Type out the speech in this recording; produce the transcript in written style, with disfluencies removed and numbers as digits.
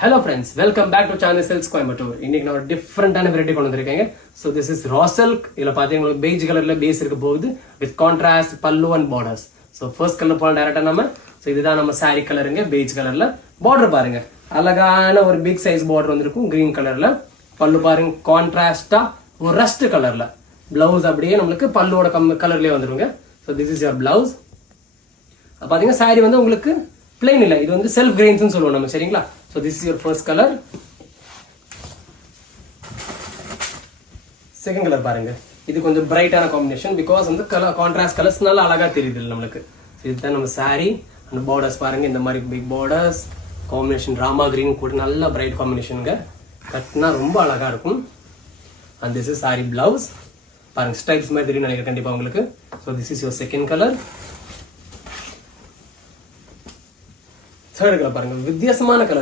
Hello friends, welcome back to Channel Silks Coimbatore. இன்னைக்கு நான் ஒரு டிஃபரெண்டான வெரைட்டி கொண்டு வந்திருக்கேங்க. So this is raw silk. இதுல பாத்தீங்கன்னா beige கலர்ல பேஸ் இருக்க போகுது with contrast pallu and borders. So first color போல டைரக்டா நம்ம இதுதான் நம்ம saree கலருங்க beige கலர்ல. border பாருங்க. அழகான ஒரு big size border வந்திருக்கும் green கலர்ல. பல்லு பாருங்க கான்ட்ராஸ்டா ஒரு ரஸ்ட் கலர்ல. blouse அப்படியே நமக்கு பல்லுவோட கலர்லயே வந்துருங்க. So this is your blouse. பாத்தீங்க saree வந்து உங்களுக்கு plain இல்ல. இது வந்து self grains னு சொல்லுவோம் நம்ம சரிங்களா? So this is your first color. Second color பாருங்க. இது கொஞ்சம் பிரைட்டான காம்பினேஷன் because வந்து கான்ட்ராஸ்ட் கலர்ஸ் நல்லா அழகா தெரியுது நமக்கு. இதுதான் நம்ம saree and borders பாருங்க இந்த மாதிரி big borders combination Rama green கூட நல்ல பிரைட் காம்பினேஷன்ங்க. கட்னா ரொம்ப அழகா இருக்கும். And this is saree blouse. பாருங்க ஸ்ட்ரைப்ஸ் மாதிரி தெரியும் நினைக்கிறேன் கண்டிப்பா உங்களுக்கு. So this is your second color. Third color பாருங்க வித்தியாசமான கலர்